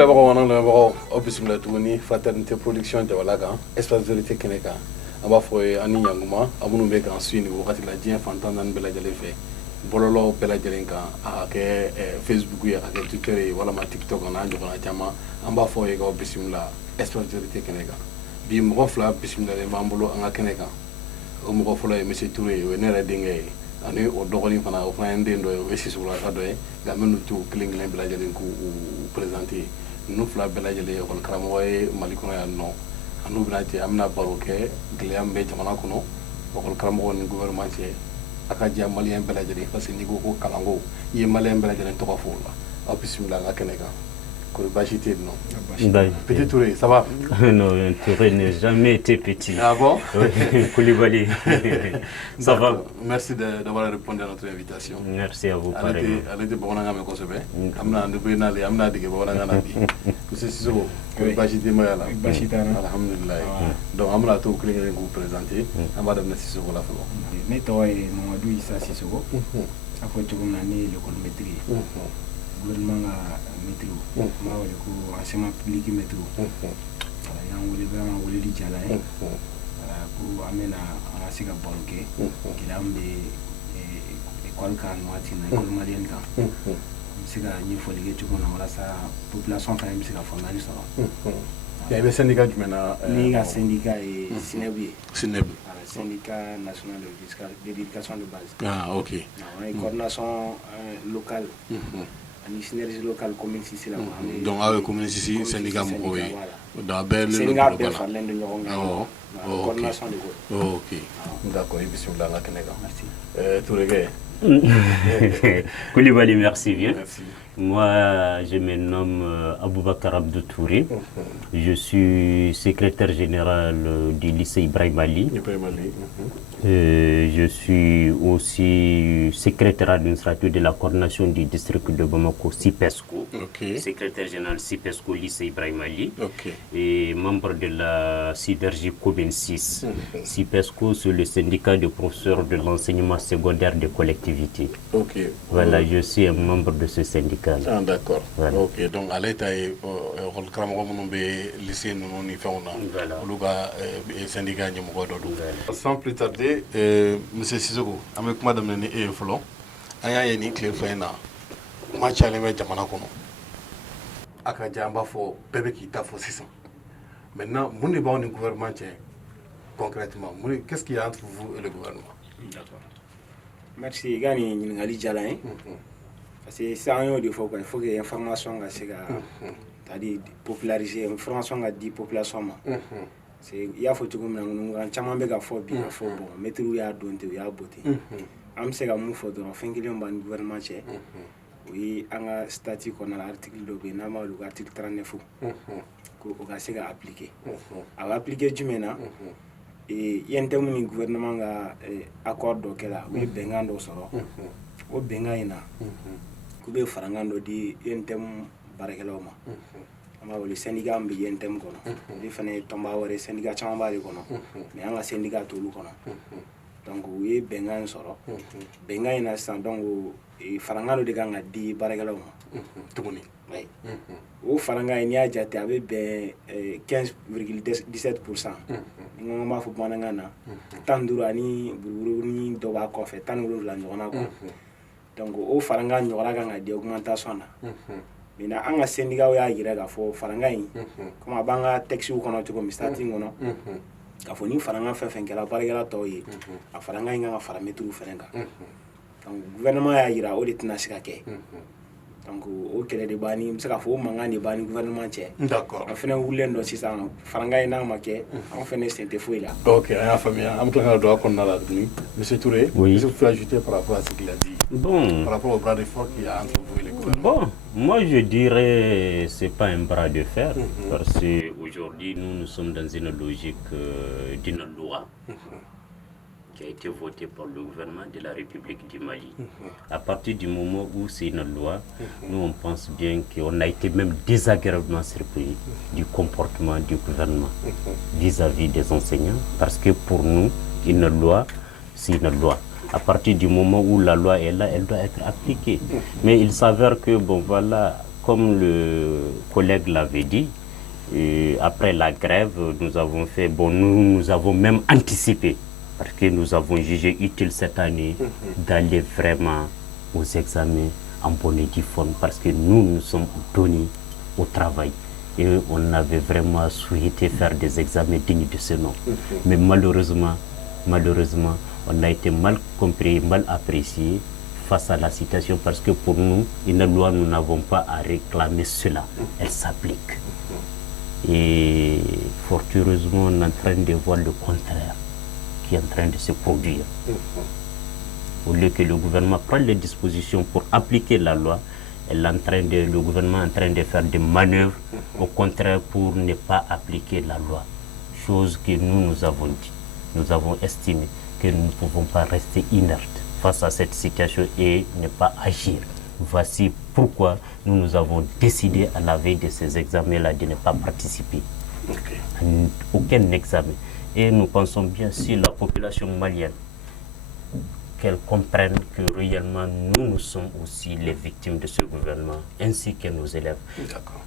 filɛbagaw n'an lamɛnbagaw aw bisimila tuguni Fraternité Production Jawala kan Espace Vérité kɛnɛ kan an b'a fɔ ye ani ɲankuma a minnu bɛ k'an suit nin wagati la diɲɛ fantan naani bɛɛ lajɛlen fɛ bɔlɔlɔw bɛɛ lajɛlen kan a ka kɛ Facebook ye a ka kɛ Twitter ye walama TikTok n'a ɲɔgɔnna caman an b'a fɔ ye k'aw bisimila Espace Vérité kɛnɛ kan bi mɔgɔ fila bisimilalen b'an bolo an ka kɛnɛ kan o mɔgɔ fɔlɔ ye Monsieur Touré o ye ne yɛrɛ denkɛ ye ani o dɔgɔnin fana o fana ye n den dɔ ye o ye sisolaka dɔ ye nka minnu t'u kelen kelen bɛɛ lajɛlen k'u présenter ninnu fila bɛɛ lajɛlen ye école karamɔgɔ ye Mali kɔnɔ yan nɔ an n'u bɛna jɛ an bɛna baro kɛ gɛlɛya min bɛ jamana kɔnɔ école karamɔgɔ ni gouvernement cɛ a ka diya maliyɛn bɛɛ lajɛlen parce que n'i ko ko kalanko i ye maliyɛn bɛɛ lajɛlen tɔgɔ fɔ o la aw bisimila an ka kɛnɛ kan. Bashi tɛ yen nɔ. Petit Touré, ça va? Non, Touré n'a jamais été petit. Ah bon? Koulibaly. Ça va? Merci d'avoir répondu à notre invitation. Merci à vous. Ale tɛ bamanankan mɛn kosɛbɛ. An bɛna débuter n'ale an bɛna dege bamanankan na bi. Monsieur Sissoko, baasi tɛ may'a la. Baasi t'an na. Alhamdulilayi. Donc an bɛna to kelen kelen k'u présenter. An b'a daminɛ Sissoko la fɔlɔ. Ne tɔgɔ ye Mamadou Issa Sissoko. A fɔ cogo min na ne ye l'école maîtrise ye. Gouvernement ka maîtrise n b'a wele ko enseignement public maîtrise voilà y'an wele vraiment weleli diyala ye ko an bɛna an ka se ka baro kɛ gɛlɛya min bɛ école kan nin waati in na école malienne kan an bɛ se ka ɲɛfɔli kɛ cogo min na walasa population fana bɛ se ka faamuyali sɔrɔ. I bɛ syndicat jumɛn na? Ne ka syndicat ye SYNEB ye. SYNEB. Syndicat national d'éducation de base. Ah ok. On a une coordination locale. Ani synergie locale commune Sissi la. Donc aw ye commune Sissi syndicat mɔgɔw ye. Donc a bɛɛ le syndicat bɛɛ faralen don ɲɔgɔn kan. Coordination de ko. Ok. D'accord, i bisimila an ka kɛnɛ kan. Merci. Touré. Koulibaly, merci bien. Merci. Moi, je me nomme Aboubakar Abdou Touré. Je suis secrétaire général du lycée Ibrahim Ali. Je suis aussi secrétaire administratif de la coordination du district de Bamako, CIPESCO. Secrétaire général CIPESCO, lycée Ibrahim Ali. Et membre de la synergie Coben 6. CIPESCO, c'est le syndicat de professeurs de l'enseignement secondaire des collectivités. Voilà, je suis un membre de ce syndicat. Ah, d'accord. Voilà. Ok, donc à l'état, école karamɔgɔ minnu bɛ lycée ninnu ni fɛnw na olu ka syndicat ɲɛmɔgɔ dɔ don. Sans plus tarder, Monsieur Sissoko, an bɛ kuma daminɛ ni e ye fɔlɔ. An y'a ye nin tile fila in na kuma cayalen bɛ jamana kɔnɔ. A ka diya an b'a fɔ bɛɛ bɛ k'i ta fɔ sisan. Maintenant, mun de b'aw ni gouvernement cɛ concrètement? Qu'est-ce qu'il y a entre vous et le gouvernement? D'accord. Merci. I ka nin ɲininkali diyala n ye. Parce que sisan an y'o de fɔ quoi, il faut que information ka se ka c'est-à-dire populariser, information ka di population ma. I y'a fɔ cogo min na ŋunuŋuran caman bɛ ka fɔ bi ka fɔ bon maîtres y'a dɔn ten u y'a bɔ ten. An bɛ se ka mun fɔ dɔrɔn fɛn kelen b'an ni gouvernement cɛ o ye an ka statut kɔnɔna la article dɔ bɛ yen n'an b'a wele ko article 39 ko o ka se ka appliquer. A bɛ appliquer jumɛn na? INTM ni gouvernement ka accord dɔ kɛra u ye bɛnkan dɔ sɔrɔ o bɛnkan in na k'u bɛ farankan dɔ di INTM baarakɛlaw ma. An b'a wele syndicat min bɛ INTM kɔnɔ olu fana ye tɔnba wɛrɛ syndicat caman b'a de kɔnɔ mais an ka syndicat t'olu kɔnɔ. Donc u ye bɛnkan in sɔrɔ bɛnkan in na sisan donc farankan dɔ de kan ka di baarakɛlaw ma tuguni. O farankan in n'i y'a jate a bɛ bɛn 15,17%. N ko n b'a fɔ bamanankan na 15 ani buruburu dɔ b'a kɔfɛ 17 ɲɔgɔnna quoi. Donc o farankan ɲɔgɔnna kan ka di augmentation na. Maintenant an ka syndicat y'a jira k'a fɔ farankan in comme a b'an ka texte kɔnɔ cogo min statut kɔnɔ k'a fɔ ni farankan fɛn fɛn kɛra baarakɛla tɔw ye a farankan in kan ka fara maîtres fɛnɛ kan. Donc gouvernement y'a jira o de tɛna se ka kɛ. Donc o kɛlɛ de b'an ni n bɛ se k'a fɔ o mankan de b'an ni gouvernement cɛ. D'accord. An fɛnɛ wulilen don sisan farankan in n'a ma kɛ an fɛnɛ sen tɛ foyi la. Ok, an y'a faamuya. An bɛ tila ka don a kɔnɔna la tuguni. Monsieur Touré, qu'est-ce que vous pouvez ajouter par rapport à ce qu'il a dit? Bon. Par rapport au bras de fer qu'il y a entre vous et le gouvernement? Bon, moi je dirais c'est pas un bras de fer parce qu'aujourd'hui nous sommes dans une logique d'une loi qui a été votée par le gouvernement de la République du Mali. À partir du moment où c'est une loi, nous on pense bien qu'on a été même désagréablement surpris du comportement du gouvernement vis-à-vis des enseignants parce que pour nous, une loi, c'est une loi. À partir du moment où la loi est là, elle doit être appliquée. Mais il s'avère que, bon voilà, comme le collègue l'avait dit, après la grève, nous avons même anticipé, parce que nous avons jugé utile cette année d'aller vraiment aux examens en bonne et due forme, parce que nous sommes donnés au travail. Et on avait vraiment souhaité faire des examens dignes de ce nom. Mais malheureusement, on a été mal compris, mal apprécié face à la situation, parce que pour nous, une loi, nous n'avons pas à réclamer cela. Elle s'applique. Et fort heureusement, on est en train de voir le contraire qui est en train de se produire. Au lieu que le gouvernement prenne les dispositions pour appliquer la loi, le gouvernement est en train de faire des manœuvres, au contraire, pour ne pas appliquer la loi. Chose que nous avons dit. Nous avons estimé que nous ne pouvons pas rester inertes face à cette situation et ne pas agir. Voici pourquoi nous avons décidé à la veille de ces examens-là de ne pas participer à aucun examen. Et nous pensons bien si la population malienne, qu'elle comprenne que réellement nous sommes aussi les victimes de ce gouvernement, ainsi que nos élèves.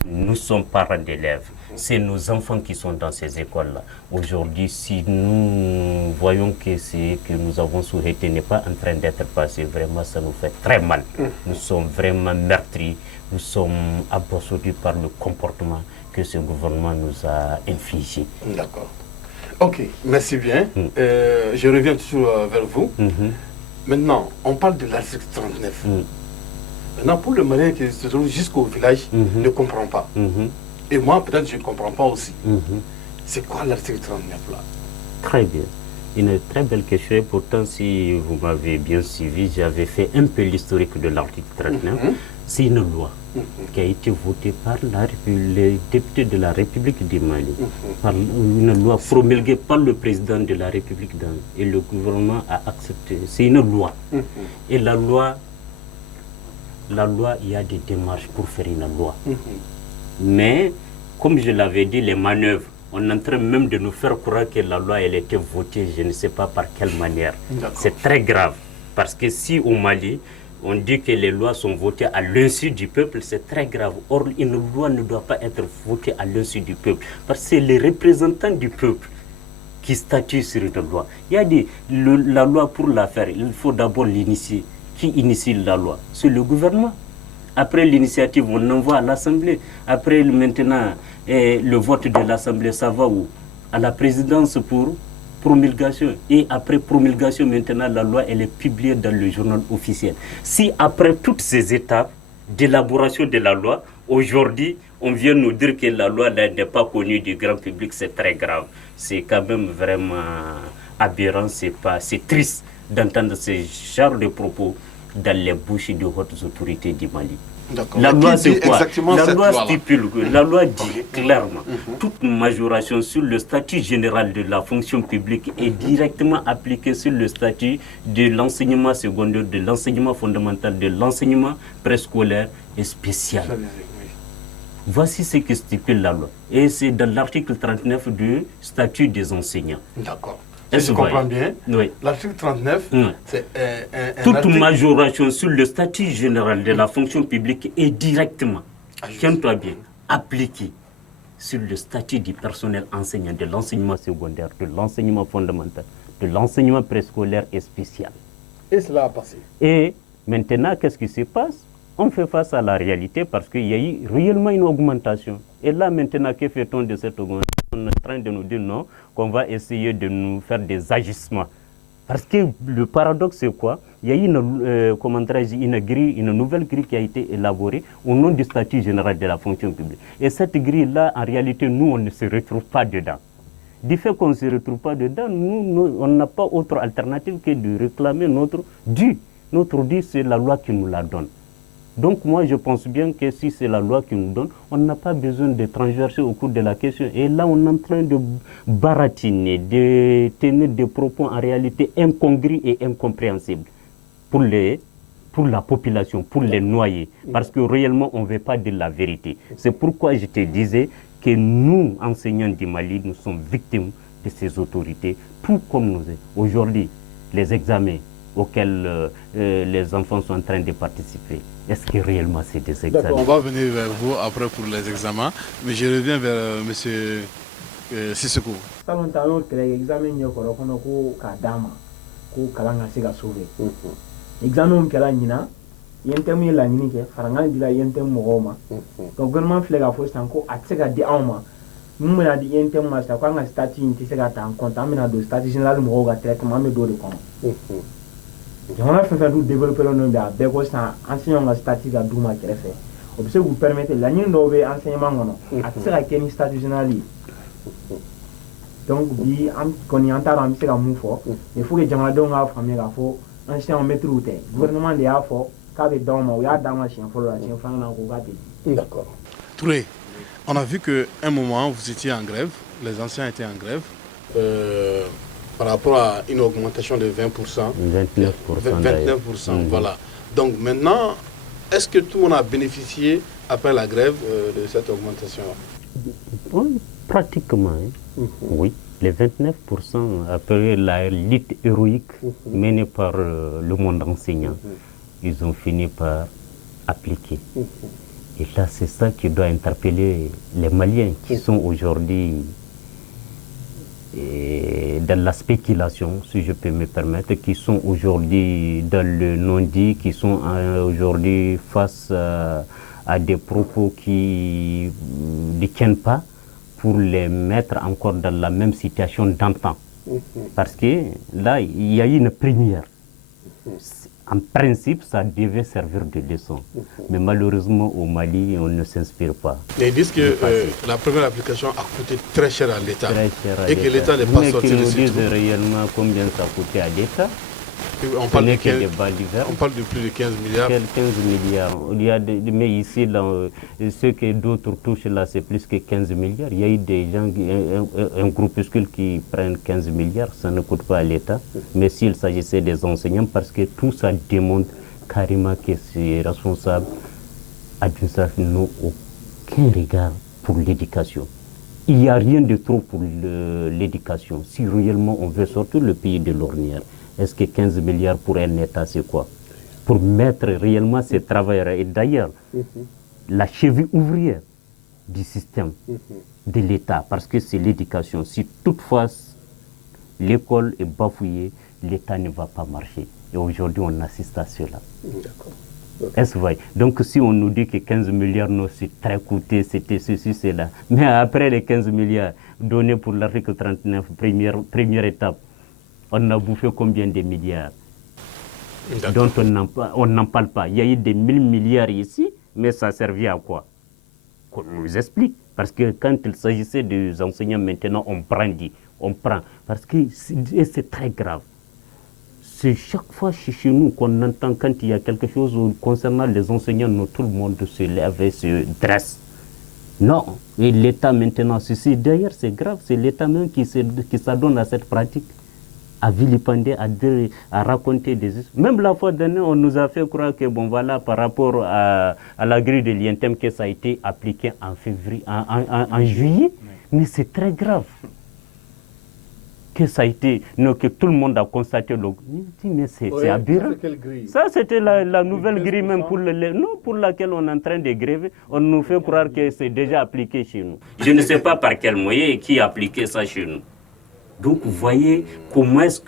Nous sommes parents d'élèves. C'est nos enfants qui sont dans ces écoles-là. Aujourd'hui, si nous voyons que ce que nous avons souhaité n'est pas en train d'être passé, vraiment ça nous fait très mal. Nous sommes vraiment meurtris. Nous sommes abasourdis par le comportement que ce gouvernement nous a infligé. D'accord. Ok, merci bien. Je reviens toujours vers vous. Maintenant, on parle de l'article 39. Maintenant, pour le Malien qui se trouve jusqu'au village, ne comprend pas. Et moi, peut-être, je ne comprends pas aussi. C'est quoi l'article 39 là? Très bien. Une très belle question. Et pourtant, si vous m'avez bien suivi, j'avais fait un peu l'historique de l'article 39. C'est une loi qui a été votée par les députés de la République du Mali, par une loi promulguée par le président de la République du Mali. Et le gouvernement a accepté. C'est une loi. Et la loi, il y a des démarches pour faire une loi. Mais, comme je l'avais dit, les manœuvres, on est en train même de nous faire croire que la loi, elle a été votée, je ne sais pas par quelle manière. C'est très grave. Parce que si au Mali, on dit que les lois sont votées à l'insu du peuple, c'est très grave. Or, une loi ne doit pas être votée à l'insu du peuple. Parce que c'est les représentants du peuple qui statuent sur une loi. Il y a dit, la loi pour la faire, il faut d'abord l'initier. Qui initie la loi? C'est le gouvernement. Après l'initiative, on envoie à l'Assemblée. Après, maintenant, le vote de l'Assemblée, ça va où? À la présidence pour promulgation. Et après promulgation, maintenant, la loi, elle est publiée dans le journal officiel. Si après toutes ces étapes d'élaboration de la loi, aujourd'hui, on vient nous dire que la loi n'est pas connue du grand public, c'est très grave. C'est quand même vraiment aberrant, c'est triste d'entendre ce genre de propos dans les bouches de hautes autorités du Mali. La loi, c'est quoi? La loi stipule, la loi dit clairement, toute majoration sur le statut général de la fonction publique est directement appliquée sur le statut de l'enseignement secondaire, de l'enseignement fondamental, de l'enseignement préscolaire et spécial. Voici ce que stipule la loi. Et c'est dans l'article 39 du statut des enseignants. D'accord. Je comprends bien. Oui. L'article 39, c'est toute article... majoration sur le statut général de la fonction publique est directement, tiens-toi bien, appliquée sur le statut du personnel enseignant de l'enseignement secondaire, de l'enseignement fondamental, de l'enseignement préscolaire et spécial. Et cela a passé. Et maintenant, qu'est-ce qui se passe? On fait face à la réalité parce qu'il y a eu réellement une augmentation. Et là, maintenant, que fait-on de cette augmentation? On est en train de nous dire non, qu'on va essayer de nous faire des agissements. Parce que le paradoxe, c'est quoi? Il y a eu une nouvelle grille qui a été élaborée au nom du statut général de la fonction publique. Et cette grille-là, en réalité, nous, on ne se retrouve pas dedans. Du fait qu'on ne se retrouve pas dedans, nous, on n'a pas autre alternative que de réclamer notre dû. Notre dû, c'est la loi qui nous la donne. Donc moi, je pense bien que si c'est la loi qui nous donne, on n'a pas besoin de transverser au cours de la question. Et là, on est en train de baratiner, de tenir des propos en réalité incongrus et incompréhensibles pour la population, pour les noyer. Parce que réellement, on ne veut pas dire la vérité. C'est pourquoi je te disais que nous, enseignants du Mali, nous sommes victimes de ces autorités, tout comme nous. Aujourd'hui, les examens auxquels les enfants sont en train de participer. Est-ce que réellement c'est des examens? D'accord, on va venir vers vous après pour les examens, mais je reviens vers monsieur Sissoko. Salon talon kele examen yo ko kono ko ka dama ko kalanga se ga sauver. Examen kala nyina yentem la nyini ke faranga dila yentem mogoma. Donc gouvernement flega fo sanko atsega di awma. Nous a dit yentem ma sa ko nga statut inti se ga ta en compte amena do statut général mo ga traitement me do de kono. On a fait du développer le nom de Bego sans enseignant la statique à Douma qui est fait. Observe vous permettez la ligne d'over enseignement à tirer à quel statut général. Donc, bi qu'on y entend en musique à Moufo, il faut que Jamadon a famille à faux, ancien maître ou tel. Gouvernement de Afo, car les dons, il y a dans ma chien, faut la chien, D'accord. Touré, on a vu qu'à un moment, vous étiez en grève, les anciens étaient en grève. Par rapport à une augmentation de 20%. 29%, voilà. Donc maintenant, est-ce que tout le monde a bénéficié après la grève de cette augmentation? Oui, pratiquement. Oui, les 29% après la lutte héroïque menée par le monde enseignant, ils ont fini par appliquer. Et là, c'est ça qui doit interpeller les Maliens qui sont aujourd'hui dans la spéculation, si je peux me permettre, qui sont aujourd'hui dans le non-dit, qui sont aujourd'hui face à des propos qui ne tiennent pas, pour les mettre encore dans la même situation d'antan. Parce que là, il y a eu une première. En principe, ça devait servir de leçon. Mais malheureusement, au Mali, on ne s'inspire pas. Mais ils disent que la première application a coûté très cher à l'État. Et que l'État n'est pas sorti de ce truc. Ils nous disent réellement combien ça a coûté à l'État. On parle de plus de 15 milliards. 15 milliards. Il y a mais ici, ce que d'autres touchent là, c'est plus que 15 milliards. Il y a eu des gens, un groupuscule qui prennent 15 milliards, ça ne coûte pas à l'État. Mais s'il s'agissait des enseignants, parce que tout ça démontre carrément que ces responsables administratifs n'ont aucun regard pour l'éducation. Il n'y a rien de trop pour l'éducation. Si réellement on veut sortir le pays de l'ornière, est-ce que 15 milliards pour un État, c'est quoi? Pour mettre réellement ces travailleurs. Et d'ailleurs, la cheville ouvrière du système de l'État, parce que c'est l'éducation. Si toutefois l'école est bafouillée, l'État ne va pas marcher. Et aujourd'hui, on assiste à cela. Est-ce vrai? Donc si on nous dit que 15 milliards, non, c'est très coûteux, c'était ceci, cela. Mais après les 15 milliards donnés pour l'article 39, première étape, on a bouffé combien de milliards dont on n'en parle pas. Il y a eu des 1000 milliards ici, mais ça servait à quoi? Qu'on nous explique. Parce que quand il s'agissait des enseignants, maintenant, on prend. Parce que c'est très grave. C'est chaque fois chez nous qu'on entend quand il y a quelque chose concernant les enseignants, nous, tout le monde se lève et se dresse. Non, et l'État maintenant, ceci d'ailleurs c'est grave, c'est l'État même qui s'adonne à cette pratique. À vilipender, à raconter des histoires. Même la fois dernière, on nous a fait croire que, bon voilà, par rapport à la grille de l'INTEM, que ça a été appliqué en février, en juillet, mais c'est très grave. Que ça a été, non, que tout le monde a constaté. Mais c'est aberrant. Ça, c'était la nouvelle grille même pour laquelle on est en train de gréver. On nous fait croire que c'est déjà appliqué chez nous. Je ne sais pas par quel moyen qui a appliqué ça chez nous. Donc, vous voyez comment est-ce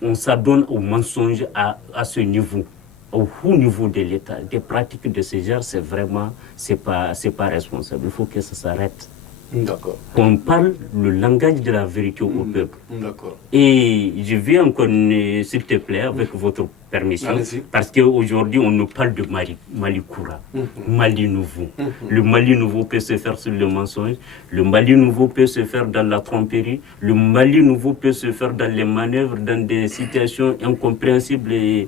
qu'on s'adonne au mensonge à ce niveau, au haut niveau de l'État. Des pratiques de ce genre, c'est vraiment, c'est pas responsable. Il faut que ça s'arrête. D'accord. Qu'on parle le langage de la vérité au peuple. D'accord. Et je vais encore, s'il te plaît, avec votre permission, parce qu'aujourd'hui, on nous parle de Mali Koura, Mali nouveau. Le Mali nouveau peut se faire sur le mensonge, le Mali nouveau peut se faire dans la tromperie, le Mali nouveau peut se faire dans les manœuvres, dans des situations incompréhensibles et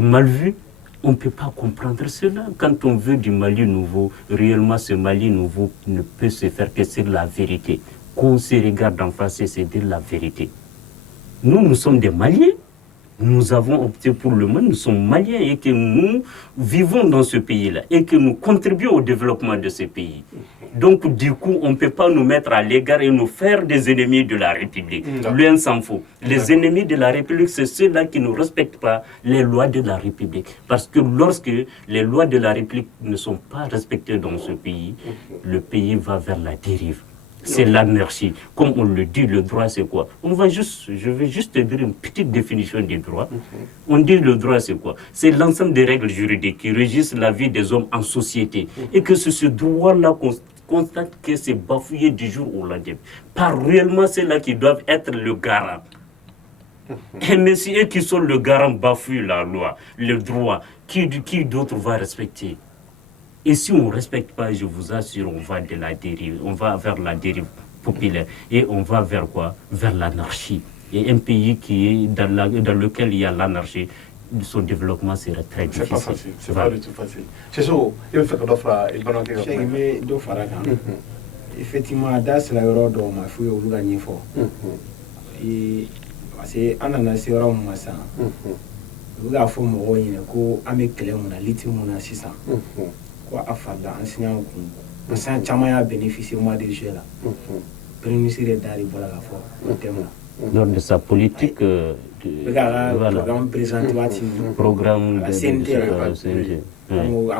mal vues. On ne peut pas comprendre cela. Quand on veut du Mali nouveau, réellement ce Mali nouveau ne peut se faire que sur la vérité. Qu'on se regarde en face et se dire la vérité. Nous sommes des Maliens. nous avons opté pour le monde, nous sommes maliens et que nous vivons dans ce pays-là et que nous contribuons au développement de ce pays. Donc, du coup, on ne peut pas nous mettre à l'égard et nous faire des ennemis de la République. Loin s'en faut. Les ennemis de la République, c'est ceux-là qui ne respectent pas les lois de la République. Parce que lorsque les lois de la République ne sont pas respectées dans ce pays, le pays va vers la dérive. C'est l'anarchie. Comme on le dit, le droit, c'est quoi? Je vais juste te dire une petite définition du droit. On dit le droit, c'est quoi? C'est l'ensemble des règles juridiques qui régissent la vie des hommes en société. Et que c'est ce droit-là qu'on constate que c'est bafouillé du jour au lendemain. Par réellement, c'est là qui doivent être le garant. Et messieurs qui sont le garant bafouillent la loi, le droit. Qui d'autre va respecter? Et si on ne respecte pas, je vous assure, on va de la dérive, on va vers la dérive populaire. Et on va vers quoi? Vers l'anarchie. Et un pays qui est dans lequel il y a l'anarchie, son développement serait très difficile. C'est pas facile, c'est pas du tout facile. C'est ça, il faut que l'offre effectivement, das la yɔrɔ dɔw ma fo olu ka ɲɛfɔ. Parce que an nana se yɔrɔ min ma sisan, olu k'a fɔ mɔgɔw ɲɛna ko an bɛ kɛlɛ mun na, liti mun na sisan. Ko a farila an sinɲaw kun. Sisan caman y'a bénéficié au mois de juillet la. Premier ministre yɛrɛ da de bɔra k'a fɔ o thème la. Lors de sa politique, programme présenté programme de CNT,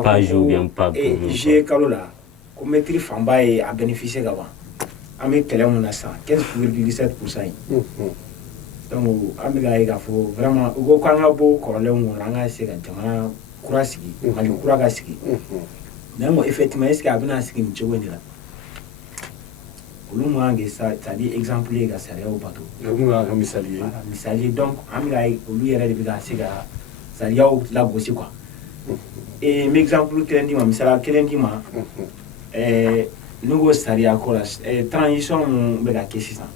page ou bien pas. J'ai kalo la, comme maîtrise fanba et a bénéficié d'avant. On met kɛlɛ mun na sisan 15,17% ye. Donc an bɛ k'a ye k'a fɔ vraiment u ko k'an ka bɔ kɔrɔlenw kɔnɔ an ka se ka jamana kura sigi Mali kura ka sigi. Mais n ko effectivement est-ce que a bɛna sigi nin cogo in de la? Olu man kɛ c'est-à-dire exemple ye ka sariyaw bato. Misali ye donc an bɛ k'a ye olu yɛrɛ de bɛ ka se ka sariyaw lagosi quoi. Et n bɛ exemple kelen d'i ma misaliya kelen d'i ma. N'u ko sariya ko la transition mun bɛ ka kɛ sisan.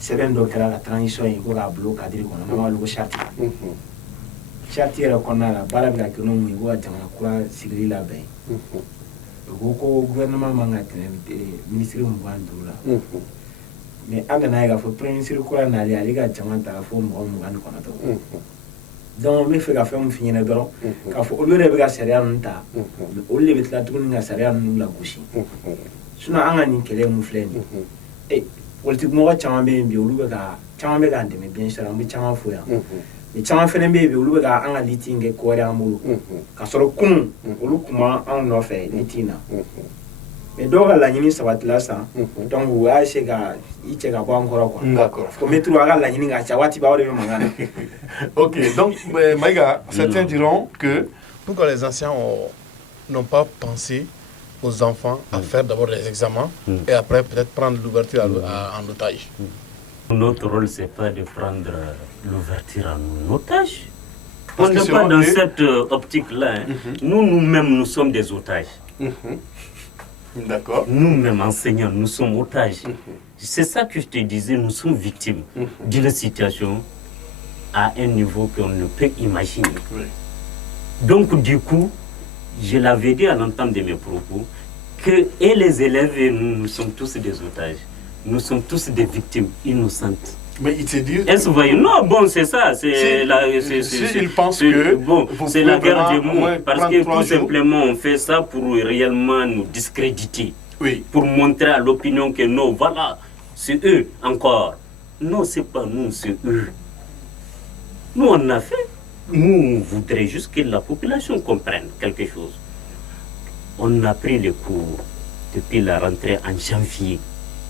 Sɛbɛn dɔ kɛra ka transition in ko k'a bila o cadre kɔnɔ n'an b'a wele ko charte. Charte yɛrɛ kɔnɔna la baara bɛ ka kɛ n'o mun ye ko ka jamana kura sigili labɛn. U ko gouvernement man ka tɛmɛ ministre 25 la. Mais an nana ye k'a fɔ premier ministre kura nalen ale ka jama ta fo mɔgɔ 29. Donc n bɛ fɛ ka fɛn min f'i ɲɛna dɔrɔn k'a fɔ olu yɛrɛ bɛ ka sariya ninnu ta olu de bɛ tila tuguni ka sariya ninnu lagosi. Sinon an ka nin kɛlɛ mun filɛ nin ye politique mɔgɔ caman bɛ yen bi olu bɛ ka caman bɛ k'an dɛmɛ bien sûr an bɛ caman fo yan. Mais caman fɛnɛ bɛ yen bi olu bɛ ka an ka liti in kɛ ko wɛrɛ an bolo k'a sɔrɔ kunun olu kun b'an nɔfɛ liti in na. Mais dɔw ka laɲini sabatila sisan donc u y'a essayer ka i cɛ ka bɔ an kɔrɔ quoi. D'accord. Ko maitre a ka laɲini ka ca waati b'aw de bɛ mankan na. Ok, donc Maïga, certains diront que pourquoi les anciens n'ont pas pensé aux enfants à faire d'abord les examens et après peut-être prendre l'ouverture en otage. Notre rôle, c'est pas de prendre l'ouverture en otage. On n'est pas dans cette optique-là. Nous-mêmes, nous sommes des otages. D'accord. Nous-mêmes, enseignants, nous sommes otages. C'est ça que je te disais, nous sommes victimes d'une situation à un niveau qu'on ne peut imaginer. Donc, du coup, je l'avais dit à l'entame de mes propos, que et les élèves et nous sommes tous des otages. Nous sommes tous des victimes innocentes. Mais il te dit... Est-ce que vous voyez? Non, bon, c'est ça. C'est il pense que... Bon, c'est la guerre des mots. Parce que tout simplement, on fait ça pour réellement nous discréditer. Oui. Pour montrer à l'opinion que non, voilà, c'est eux encore. Non, c'est pas nous, c'est eux. Nous, on a fait. Nous, on voudrait juste que la population comprenne quelque chose. On a pris les cours depuis la rentrée en janvier.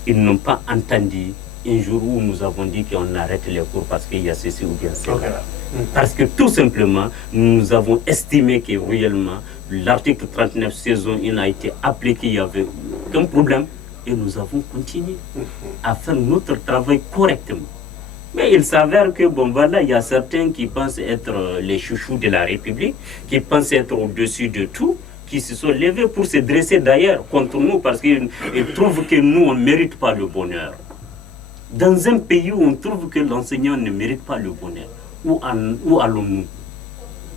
Ils n'ont pas entendu un jour où nous avons dit qu'on arrête les cours parce qu'il y a ceci ou bien cela. Okay. Parce que tout simplement, nous avons estimé que réellement, l'article 39 saison 1 a été appliqué, il n'y avait aucun problème. Et nous avons continué à faire notre travail correctement. Mais il s'avère que, bon, voilà, il y a certains qui pensent être les chouchous de la République, qui pensent être au-dessus de tout, qui se sont levés pour se dresser d'ailleurs contre nous parce qu'ils trouvent que nous, on ne mérite pas le bonheur. Dans un pays où on trouve que l'enseignant ne mérite pas le bonheur, où allons-nous?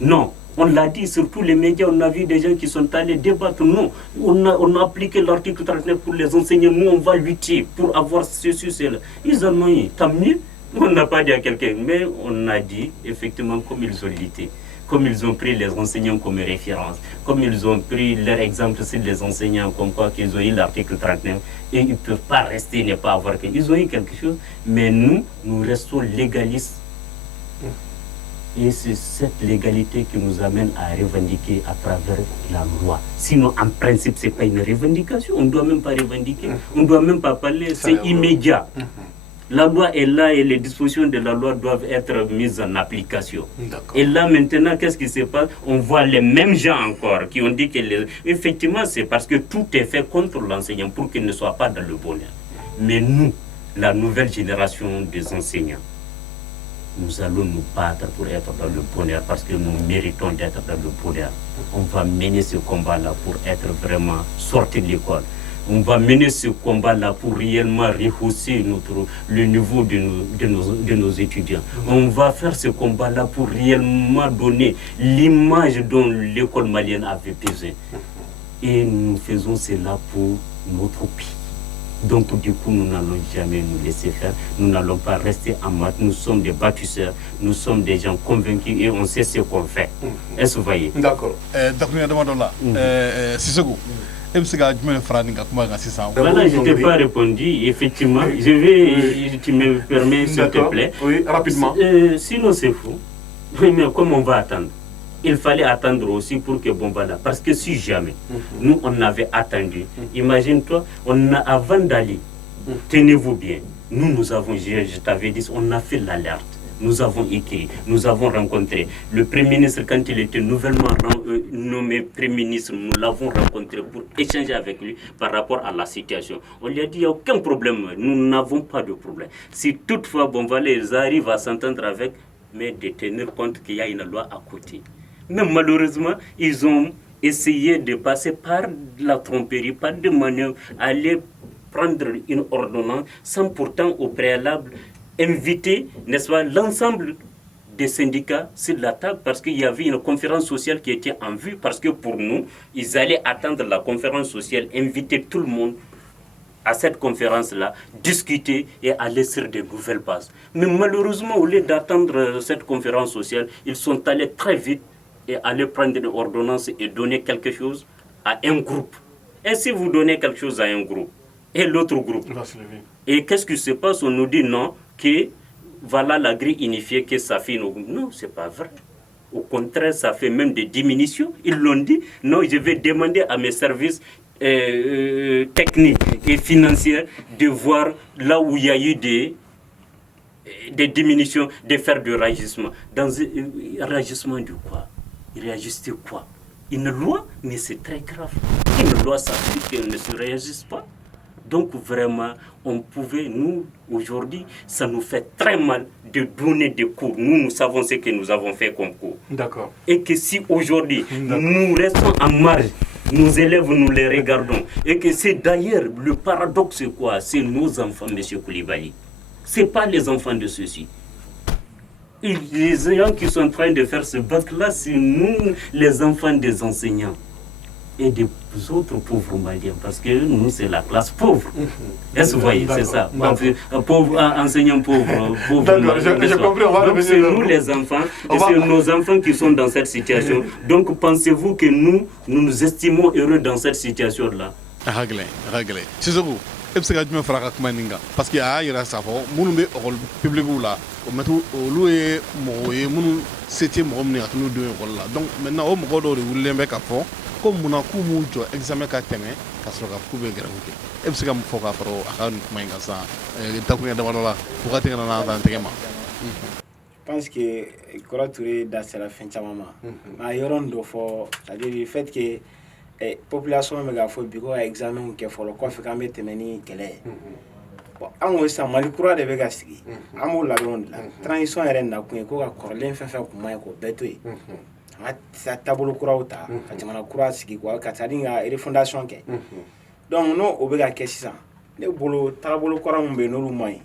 Non, on l'a dit sur tous les médias, on a vu des gens qui sont allés débattre. Non, on a appliqué l'article 39 pour les enseignants. Nous, on va lutter pour avoir ceci, cela. Ils en ont eu, tant mieux. On n'a pas dit à quelqu'un, mais on a dit, effectivement, comme ils ont lutté, comme ils ont pris les enseignants comme référence, comme ils ont pris leur exemple sur les enseignants, comme quoi qu'ils ont eu l'article 39, et ils ne peuvent pas rester, ne pas avoir quelque chose. Ils ont eu quelque chose, mais nous restons légalistes. Et c'est cette légalité qui nous amène à revendiquer à travers la loi. Sinon, en principe, ce n'est pas une revendication. On ne doit même pas revendiquer. On ne doit même pas parler. C'est immédiat. La loi est là et les dispositions de la loi doivent être mises en application. Et là, maintenant, qu'est-ce qui se passe? On voit les mêmes gens encore qui ont dit que... Effectivement, c'est parce que tout est fait contre l'enseignant pour qu'il ne soit pas dans le bonheur. Mais nous, la nouvelle génération des enseignants, nous allons nous battre pour être dans le bonheur parce que nous méritons d'être dans le bonheur. On va mener ce combat-là pour être vraiment sorti de l'école. On va mener ce combat-là pour réellement rehausser le niveau de nos étudiants. On va faire ce combat-là pour réellement donner l'image dont l'école malienne avait besoin. Et nous faisons cela pour notre pays. Donc du coup, nous n'allons jamais nous laisser faire. Nous n'allons pas rester en maths. Nous sommes des bâtisseurs. Nous sommes des gens convaincus et on sait ce qu'on fait. Est-ce que vous voyez? D'accord. Sissoko. Voilà, je ne t'ai pas répondu. Effectivement, je vais, tu me permets, s'il te plaît. Oui, rapidement. Sinon, c'est faux. Oui, mais comment on va attendre? Il fallait attendre aussi pour que bon voilà. Parce que si jamais, nous, on avait attendu, imagine-toi, avant d'aller, tenez-vous bien, nous avons, je t'avais dit, on a fait l'alerte. Nous avons écrit, nous avons rencontré le Premier ministre quand il était nouvellement nommé Premier ministre, nous l'avons rencontré pour échanger avec lui par rapport à la situation. On lui a dit, il n'y a aucun problème, nous n'avons pas de problème. Si toutefois, bon voilà, ils arrivent à s'entendre avec, mais de tenir compte qu'il y a une loi à côté. Mais malheureusement, ils ont essayé de passer par la tromperie, par des manœuvres, aller prendre une ordonnance sans pourtant au préalable inviter, n'est-ce pas, l'ensemble des syndicats sur la table parce qu'il y avait une conférence sociale qui était en vue parce que pour nous, ils allaient attendre la conférence sociale, inviter tout le monde à cette conférence-là, discuter et aller sur de nouvelles bases. Mais malheureusement, au lieu d'attendre cette conférence sociale, ils sont allés très vite et aller prendre une ordonnance et donner quelque chose à un groupe. Et si vous donnez quelque chose à un groupe et l'autre groupe, et qu'est-ce qui se passe? On nous dit non, que voilà la grille unifiée, que ça fait nos groupes. Non, ce n'est pas vrai. Au contraire, ça fait même des diminutions. Ils l'ont dit. Non, je vais demander à mes services techniques et financiers de voir là où il y a eu des diminutions, de faire du réagissement. Dans un réagissement de quoi? Réajuster quoi? Une loi, mais c'est très grave. Une loi, ça fait qu'elle ne se réagisse pas. Donc vraiment, on pouvait, nous, aujourd'hui, ça nous fait très mal de donner des cours. Nous savons ce que nous avons fait comme cours. D'accord. Et que si aujourd'hui, nous restons en marge, nos élèves, nous les regardons. Et que c'est d'ailleurs, le paradoxe, c'est quoi? C'est nos enfants, M. Koulibaly. Ce n'est pas les enfants de ceux-ci. Et les gens qui sont en train de faire ce bac-là, c'est nous, les enfants des enseignants. Et des autres pauvres Maliens, parce que nous, c'est la classe pauvre. Est-ce que vous voyez, c'est ça? Enseignants pauvres. D'accord, j'ai compris. Donc, c'est nous les enfants, et c'est nos enfants qui sont dans cette situation. Donc, pensez-vous que nous nous estimons heureux dans cette situation-là? Réglé. Sissoko, est-ce que tu me feras comme Maninga? Parce qu'il y a un savon, mon public là, on met tout au loué, mon septième homme, nous deux là. Donc, maintenant, on me redonne le mec à fond. Comme mon coup mon examen ka teme ka so ka kube gravité e bisi kam foka pro akan kuma nga sa takunya da wala ko ka tinga na dan tegema. Je pense que Kora Touré da c'est la fin de maman ma yoron do fo c'est-à-dire le fait que population me ga fo biko examen ke fo lo ko fi ka meteme ni kele bon an sa mali kura de be ga sigi amo la ronde la transition ere na ko ka korlen fa kuma ko betoy sa tabolo kuraw ta ka jamana kura sigi quoi ka tadi nga refondation ke donc no o be ga ke sisan ne bolo tabolo kura mun be no lu mai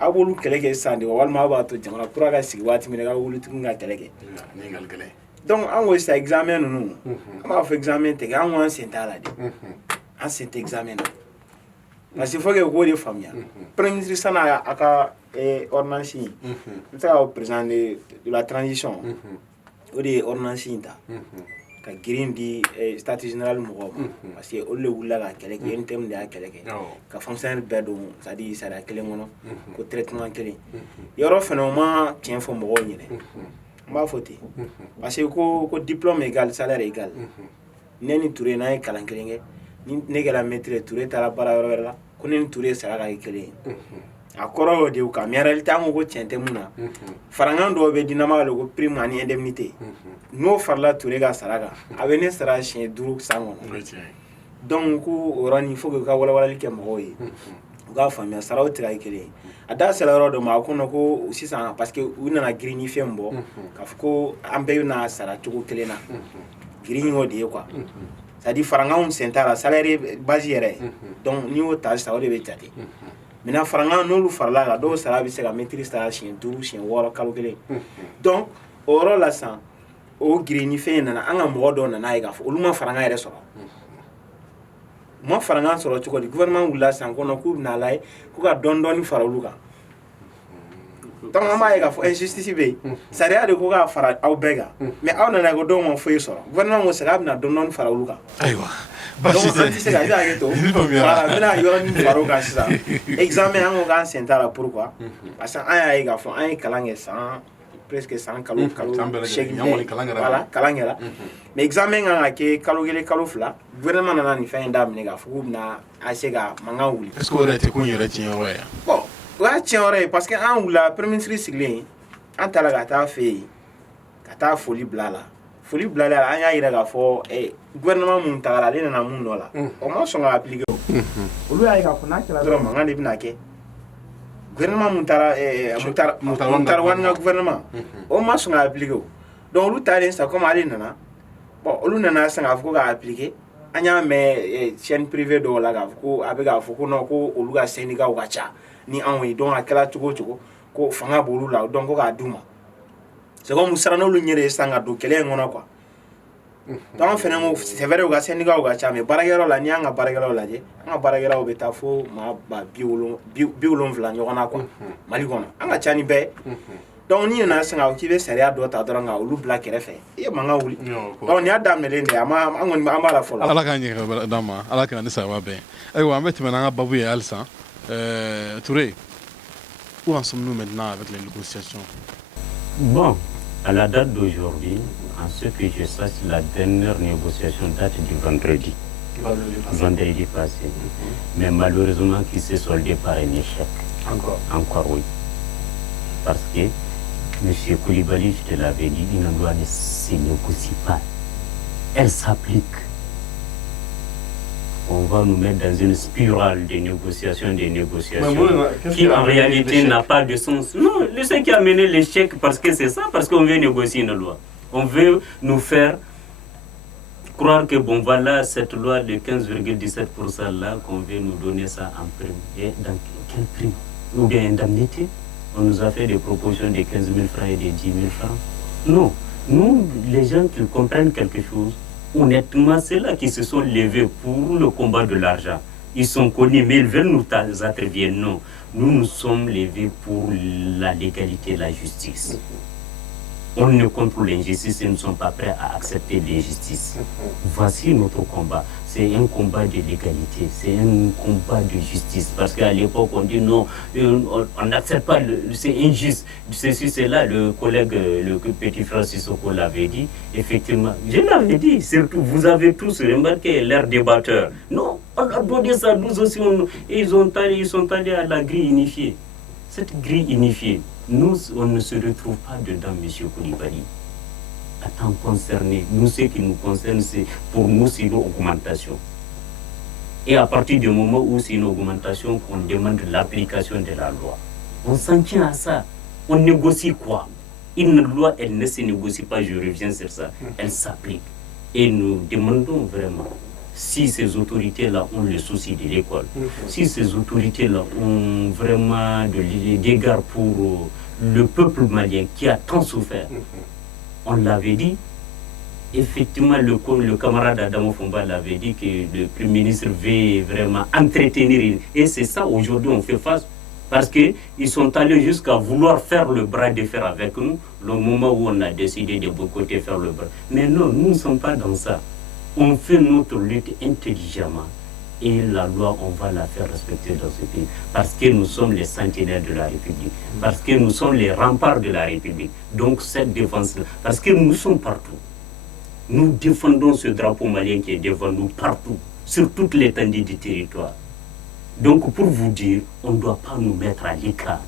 abolu keleke sande walma ba to jamana kura ga sigi wati mi ga wulu tun ga keleke ni ngal gele donc an wo sa examen no ama fa examen te ga an senta la de an senta examen parce qu'il faut que vous le famille premier ministre sana aka ordonnance nous sommes président de la transition o de ordonnance ta ka green di statut général mo parce que o le wula ka kele ke en terme de kele ke ka fonctionnaire bedo ça dit ça da kele ngono ko traitement kele yoro phénomène tien fo mo nyine m'a foti parce que ko diplôme égal salaire égal neni touré na kalan kele ni negala maîtrise touré ta la bara yoro la ko neni touré sara ka kele akoro de ka mi réalité ngo ko tiente muna farangan do be dinama le ko prime ani indemnité no farla touré ga saraga avene sara chien duru sango donc ko orani faut que ka wala wala like mo yi ga famia sara o tira kele ada salaro do ma ko no ko sisan parce que una na green fembo ka fuko ambe na sara tuko kele na green o de quoi ça dit farangan sentara salaire base yere donc ni o ta sa o de be tati mina faranga nolu farla la do sara bi se ka maîtrise ta chien duru chien woro kalo kele donc oro la san o green fe nana anga mo do nana ay ga fo oluma faranga yere so mo faranga so to ko di gouvernement wula san ko no ku na lay ku ka don don faralu ka donc ama ay ga fo injustice be sariya de ko ga fara aw bega mais aw nana go do mo fo so gouvernement mo sara na don don faralu ka aywa donc c'est la idée to voilà mina yoro ni faro ga sisa examen an ga sentara pourquoi parce que ay ga fo ay kalange san presque 100 kalo chèque voilà kalangela mais examen nga ke kalo gele kalo fla gouvernement na ni fin dam ne ga fu na asega manga wuli est-ce que on était qu'on irait tiens ouais bon wa tiens ore parce que an wula premier ministre siglin an talaga ta fe kata folie blala an ya ira ga fo gouvernement mun tagala le na mun nola o mo so nga appliquer olu ya ga fo na kala do manga de bina ke gouvernement mutar wan gouvernement o ma so nga appliquer donc lu talen ça comme aller nana bon lu nana ça nga fo ga appliquer anya me chaîne privée do la ga fo abega fo ko no ko olu ga syndicat ga cha ni anwi donc akala tugo ko fanga bolu la donc ko ga duma c'est comme musara no lu nyere sanga do kele ngona quoi donc fenengo c'est vrai o ga syndicat ga cha me baragero la ni anga baragero la je anga baragero beta fo ma ba biolon vla nyona quoi mali gona anga cha ni be donc ni na sanga o kibe seria do ta doranga o lu black refe e manga wuli donc ni adam ne lende ama angoni ama la fola ala ka nyere dama ala ka ni sawa be aywa amete menanga babu ya alsa Touré, où en sommes-nous maintenant avec les négociations? Bon, à la date d'aujourd'hui, en ce que je sache, la dernière négociation date du vendredi passé. Mais malheureusement, qui s'est soldé par un échec. Encore oui. Parce que M. Koulibaly, je te l'avais dit, une loi ne se négocie pas. Elle s'applique. On va nous mettre dans une spirale de négociations, qui en réalité n'a pas de sens. Non, ce qui a mené l'échec, parce que c'est ça, parce qu'on veut négocier une loi. On veut nous faire croire que, bon, voilà, cette loi de 15,17% là, qu'on veut nous donner ça en prime. Et dans quel prix? Ou bien indemnité? On nous a fait des propositions de 15 000 francs et de 10 000 francs. Non, nous, les gens qui comprennent quelque chose, honnêtement, c'est là qui se sont levés pour le combat de l'argent. Ils sont connus, mais ils veulent nous attribuer. Non, nous nous sommes levés pour la légalité et la justice. On ne contre l'injustice et nous ne sommes pas prêts à accepter l'injustice. Voici notre combat. C'est un combat de légalité, c'est un combat de justice. Parce qu'à l'époque, on dit non, on n'accepte pas, c'est injuste. Ceci, c'est là, le collègue, le petit frère Sissoko l'avait dit. Effectivement, je l'avais dit, surtout, vous avez tous remarqué l'air débatteur. Non, on a donné ça, nous aussi, ils sont allés à la grille unifiée. Cette grille unifiée, nous, on ne se retrouve pas dedans, M. Koulibaly. En tant concerné, nous, ce qui nous concerne, c'est pour nous, c'est une augmentation. Et à partir du moment où c'est une augmentation, on demande l'application de la loi. On s'en tient à ça. On négocie quoi? Une loi, elle ne se négocie pas, je reviens sur ça. Elle s'applique. Et nous demandons vraiment, si ces autorités-là ont le souci de l'école, si ces autorités-là ont vraiment des égards pour le peuple malien qui a tant souffert, on l'avait dit, effectivement, le camarade Adamo Fomba l'avait dit que le Premier ministre veut vraiment entretenir. Et c'est ça, aujourd'hui, on fait face Parce qu'ils sont allés jusqu'à vouloir faire le bras de fer avec nous, le moment où on a décidé de boycotter, faire le bras. Mais non, nous ne sommes pas dans ça. On fait notre lutte intelligemment. Et la loi, on va la faire respecter dans ce pays. Parce que nous sommes les sentinelles de la République. Parce que nous sommes les remparts de la République. Donc cette défense-là, parce que nous sommes partout. Nous défendons ce drapeau malien qui est devant nous partout, sur toute l'étendue du territoire. Donc pour vous dire, on ne doit pas nous mettre à l'écart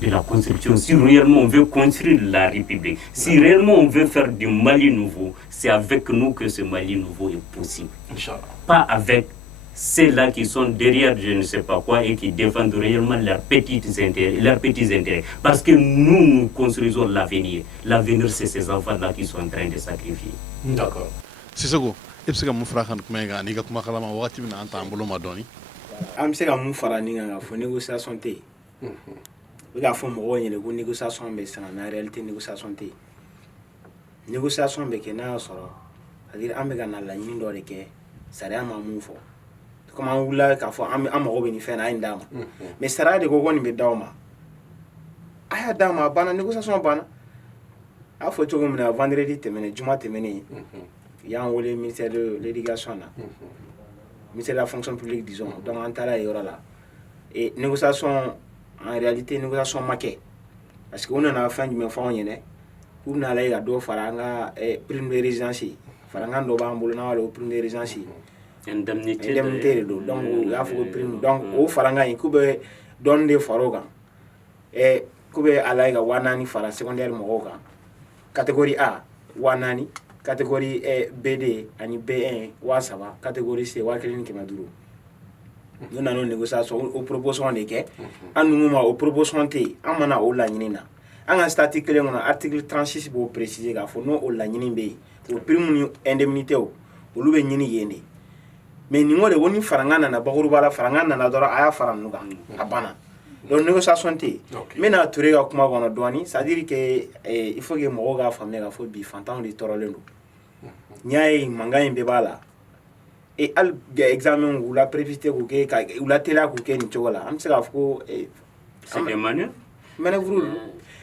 de la construction. Si réellement on veut construire la République, si réellement on veut faire du Mali nouveau, c'est avec nous que ce Mali nouveau est possible. Pas avec ceux-là qui sont derrière je ne sais pas quoi et qui défendent réellement leurs petits intérêts. Parce que nous construisons l'avenir. L'avenir, c'est ces enfants-là qui sont en train de sacrifier. D'accord. Sissoko, est-ce que mon frère Kmenga, Niga Kumakalama, Wati Nanta, Mbolo Madoni? Am se ka mun fara ni kan fo négociation te o ka fo mo yen ko négociation be sana na réalité négociation te négociation be ke na soro c'est-à-dire am be ka na la ni do de ke sariya ma mun fo comme an wula ka fo am mo be ni fe na indama mais sariya de ko ni be dawma aya dama bana négociation bana a fo to ko na vendredi temene juma temene ya on le ministère de l'éducation là ministère de la fonction publique, disons, donc en tala et là. Et négociation, en réalité, négociation maquée. Parce qu'on a fait du même fond, on a là, il y a deux faranga et prime de résidence. Faranga doba ambulana le prime de résidence. Indemnité. Donc, il y a faut prime. Donc, au faranga, il coupe donne des faroga. Et coupe à la wanani fara secondaire moga. Catégorie A, wanani. Catégorie BD, ani B1, Wasaba, catégorie C, Wakelin Kemaduru. Nous avons négociation aux propositions de quai. En nous aux propositions T, en mana au lanina. En un statique, on a article 36 pour préciser qu'il faut nous au lanine pour prime indemnité au loube nini yende. Mais nous avons des farangana na bagurubala farangana na dora aya faranuga abana. Donc négociation T. Mais na turega kuma wana douani, c'est-à-dire que il faut que mo ga famne ga fo bi fantan li torolendo. Nyaay manga yimbe bala. Et al examen ou la prévité ou ke ou la tela ko ke ni chola. Am se ga fo c'est des manœuvres. Manœuvre.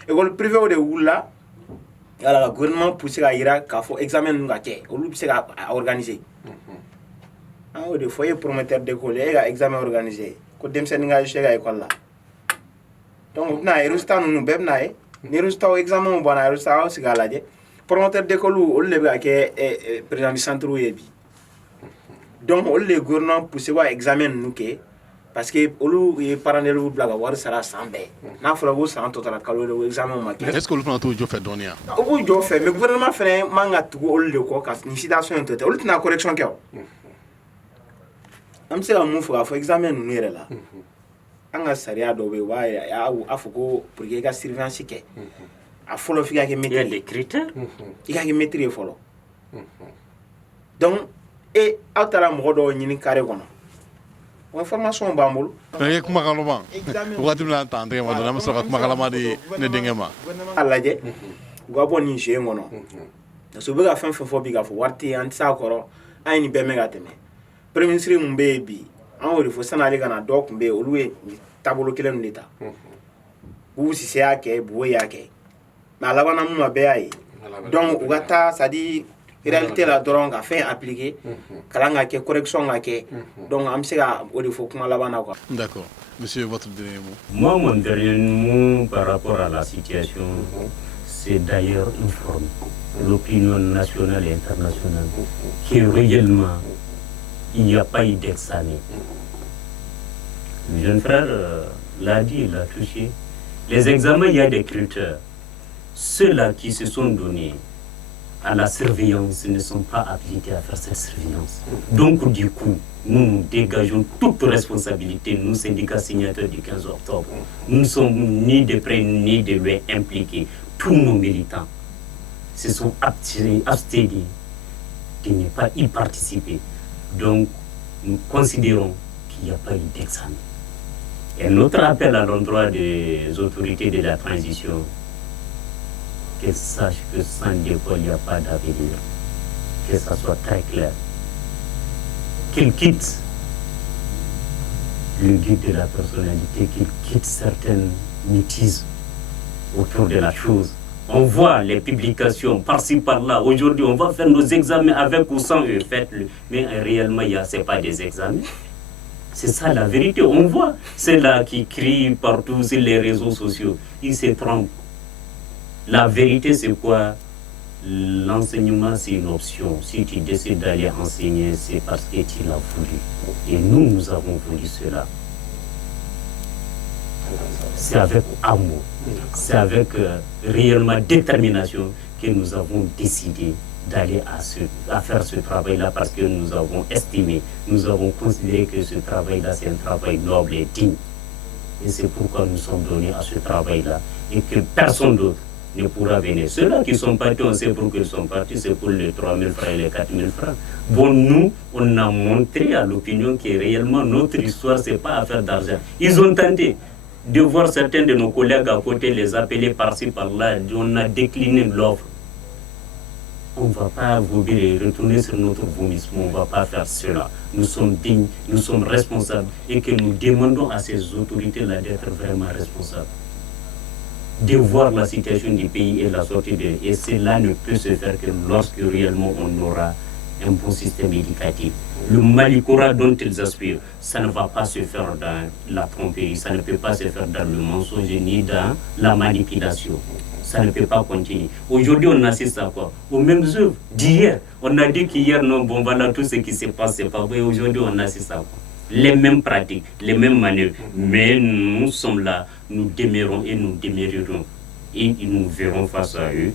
École privée ou de oula. Ala le gouvernement poussé à ira ka fo examen nga ke. O lu se ga organiser. Ah de foyer promoteur d'école et ga examen organisé. Ko dem sen nga je ga école là. Donc na résultat nous beb na e ni résultat examen on bona résultat o sigalaje promoteur d'école ou le ba ke président du centre yebi donc on le gouvernement pousser wa examen nous ke parce que olu e parallèle ou blaga war sara sambe na fala go san total kalo le examen ma ke Est-ce que le plan tout jo fait donia? o bu jo fait mais gouvernement fait manga tugo olu le ko ka ni situation total olu na correction ke am se la mu fo examen nous ere là anga sariya do be wa ya afuko pour que ga surveillance ke a folo figa ke Il y a maîtriser des critères. il ga ke maîtriser folo donc et atala mo do nyini carré kono information bambul Mais Kumakalama, Wati Nanta, André Madonna, Moussa Kumakalama de Nedengema. alaje go bon ni je ngono so be ga fen fo bi ga fo warti an sa koro ay ni be mega teme premier ministre mu be bi an o fo sana le gana dok mbe oluwe tabolo kelen ndeta bu si se ake bu ya ke na la bana mu be ay donc ugata ça dit réalité la doron ga fait appliquer kala nga ke correction nga ke donc am se ga o fo kuma la bana quoi. D'accord. Monsieur, votre dernier mot. Moi, mon dernier mot par rapport à la situation, c'est d'ailleurs informer l'opinion nationale et internationale que réellement, il n'y a pas eu d'examen. Le jeune frère l'a dit, il l'a touché. Les examens, il y a des critères. Ceux-là qui se sont donnés à la surveillance ne sont pas habilités à faire cette surveillance. Donc, du coup, nous dégageons toute responsabilité, nous, syndicats signataires du 15 octobre. Nous ne sommes ni de près ni de loin impliqués. Tous nos militants se sont abstenus de ne pas y participer. Donc, nous considérons qu'il n'y a pas eu d'examen. Et notre appel à l'endroit des autorités de la transition, qu'elles sachent que sans l'école, il n'y a pas d'avenir. Que ça soit très clair. Qu'ils quittent le guide de la personnalité, qu'il quitte certaines bêtises autour de la chose. On voit les publications par-ci par-là. Aujourd'hui, on va faire nos examens avec ou sans eux. Faites-le. Mais réellement, ce n'est pas des examens. C'est ça la vérité. On voit ceux-là qui crient partout sur les réseaux sociaux. Ils se trompent. La vérité, c'est quoi? L'enseignement, c'est une option. Si tu décides d'aller enseigner, c'est parce que tu l'as voulu. Et nous avons voulu cela. C'est avec amour, c'est avec réellement détermination que nous avons décidé d'aller à faire ce travail-là, parce que nous avons estimé, nous avons considéré que ce travail-là, c'est un travail noble et digne. Et c'est pourquoi nous sommes donnés à ce travail-là, et que personne d'autre ne pourra venir. Ceux-là qui sont partis, on sait pourquoi ils sont partis, c'est pour les 3 000 francs et les 4 000 francs. Bon, nous, on a montré à l'opinion que réellement notre histoire, c'est pas affaire d'argent. Ils ont tenté de voir certains de nos collègues à côté les appeler par-ci, par-là. On a décliné l'offre. On ne va pas vomir et retourner sur notre vomissement. On ne va pas faire cela. Nous sommes dignes, nous sommes responsables, et que nous demandons à ces autorités-là d'être vraiment responsables, de voir la situation du pays et la sortie de... Et cela ne peut se faire que lorsque réellement on aura un bon système éducatif. Le Malikora dont ils aspirent, ça ne va pas se faire dans la tromperie, ça ne peut pas se faire dans le mensonge ni dans la manipulation. Ça ne peut pas continuer. Aujourd'hui, on assiste à quoi? Aux mêmes œuvres d'hier. On a dit qu'hier, non, bon, voilà, tout ce qui se passe, c'est pas vrai. Aujourd'hui, on assiste à quoi? Les mêmes pratiques, les mêmes manœuvres. Mais nous sommes là, nous demeurons et nous demeurerons. Et nous verrons face à eux.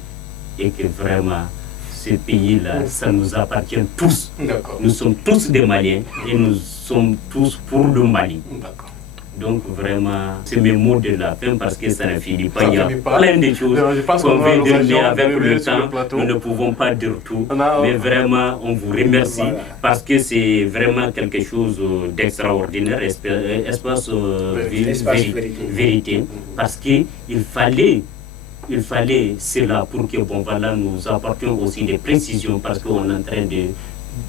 Et que vraiment, ce pays-là, ça nous appartient tous. Nous sommes tous des Maliens et nous sommes tous pour le Mali. Donc vraiment, c'est mes mots de la fin, parce que ça ne finit pas. Il y a plein de choses qu'on veut dire, mais avec le temps, nous ne pouvons pas dire tout. Mais vraiment, on vous remercie, parce que c'est vraiment quelque chose d'extraordinaire, espace vérité, parce qu'il fallait cela pour que, bon, voilà, nous apportions aussi des précisions, parce qu'on est en train de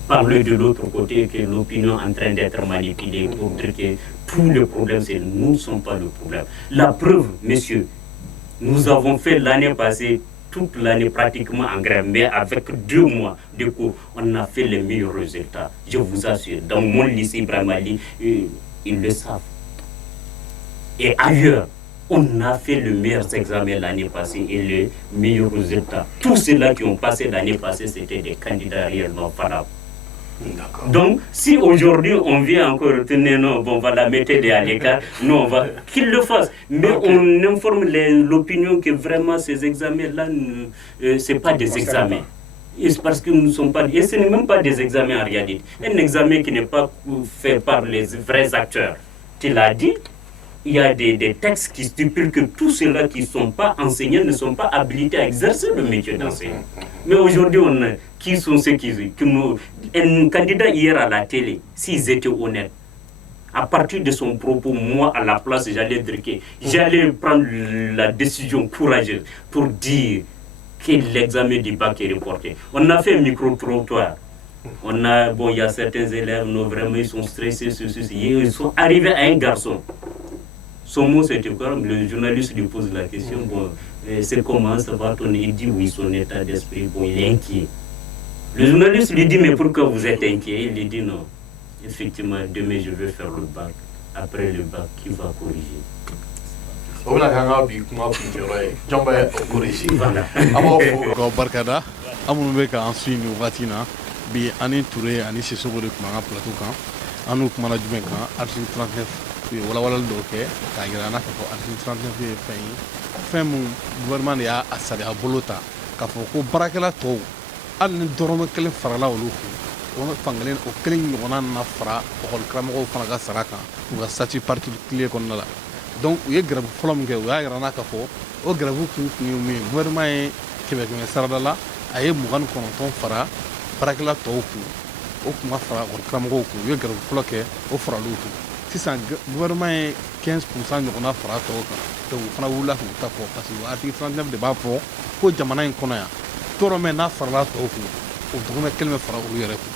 parler de l'autre côté, que l'opinion est en train d'être manipulée pour dire que tout le problème, c'est nous ne sommes pas le problème. La preuve, messieurs, nous avons fait l'année passée, toute l'année pratiquement en grève, mais avec 2 mois de cours, on a fait les meilleurs résultats. Je vous assure, dans mon lycée Bramali, ils le savent. Et ailleurs, on a fait le meilleur examen l'année passée et le meilleur résultat. Tous ceux-là qui ont passé l'année passée, c'était des candidats réellement valables. Donc, si aujourd'hui on vient encore retourner, non, bon, voilà, mettez-les à l'écart, non, on va qu'ils le fassent. Mais on informe l'opinion que vraiment ces examens-là, ce n'est pas des examens. Et c'est parce que nous ne sommes pas. Et ce n'est même pas des examens en réalité. Un examen qui n'est pas fait par les vrais acteurs. Tu l'as dit. Il y a des textes qui stipulent que tous ceux-là qui ne sont pas enseignants ne sont pas habilités à exercer le métier d'enseignant. Mais aujourd'hui, qui sont ceux qui nous... Un candidat hier à la télé, s'ils étaient honnêtes, à partir de son propos, moi, à la place, j'allais dire que j'allais prendre la décision courageuse pour dire que l'examen du bac est reporté. On a fait un micro-trottoir. Bon, il y a certains élèves, non, vraiment, ils sont stressés, ils sont arrivés à un garçon. Son mot, c'était quoi? Le journaliste lui pose la question, bon, c'est comment ça va tourner? Il dit oui, son état d'esprit, bon, il est inquiet. Le journaliste lui dit, mais pourquoi vous êtes inquiet? Il lui dit non, effectivement, demain je vais faire le bac. Après le bac, qui va corriger? Barkada, amunu bɛ ka an su nin wagati na bi ani Ture ani Sisoko de kuma an ka plateau kan an n'u kumana jumɛn kan article 39 u ye walawalali dɔw kɛ k'a yira an na k'a fɔ article 39 ye fɛn mun gouvernement de y'a sariya bolo ta k'a fɔ ko baarakɛla tɔw hali ni dɔrɔmɛ kelen farala olu kun o fankelen o kelen ɲɔgɔnna nana fara ɔkɔlikaramɔgɔw fana ka sara kan u ka statut particulier kɔnɔna la. Donc u ye grève fɔlɔ min kɛ u y'a yira an na k'a fɔ o grève kun ye mun ye gouvernement ye 100 sarada la a ye 29 fara baarakɛla tɔw kun o kun ma fara ɔkɔlikaramɔgɔw kun u ye grève fɔlɔ kɛ o farala u kun. Sisan gouvernement ye 15% ɲɔgɔnna fara tɔw kan donc u fana wulila k'u ta fɔ parce que article 39 de b'a fɔ ko jamana in kɔnɔ yan tɔɔrɔmɛ n'a farala tɔw kun o dɔrɔmɛ kelen bɛ fara olu yɛrɛ kun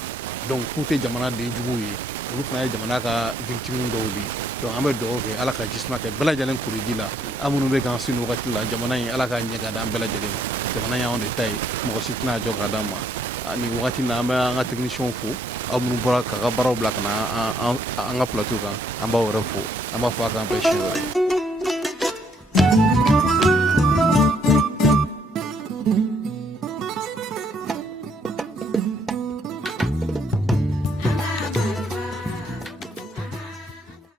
donc k'u tɛ jamana den juguw ye olu fana ye jamana ka victime dɔw di donc an bɛ dugawu kɛ ala ka jisuma kɛ bɛɛ lajɛlen kori ji la an minnu bɛ k'an sin wagati la jamana in ala ka ɲɛ ka d'an bɛɛ lajɛlen jamana in y'anw de ta ye mɔgɔ si tɛna jɔ ka d'an ma nin wagati na an bɛ an ka techniciens fo aw minnu bɔra k'a ka baaraw bila ka na an ka plateau kan an b'aw yɛrɛ fo an b'a fɔ a k'an bɛɛ siɲɛ wɛrɛ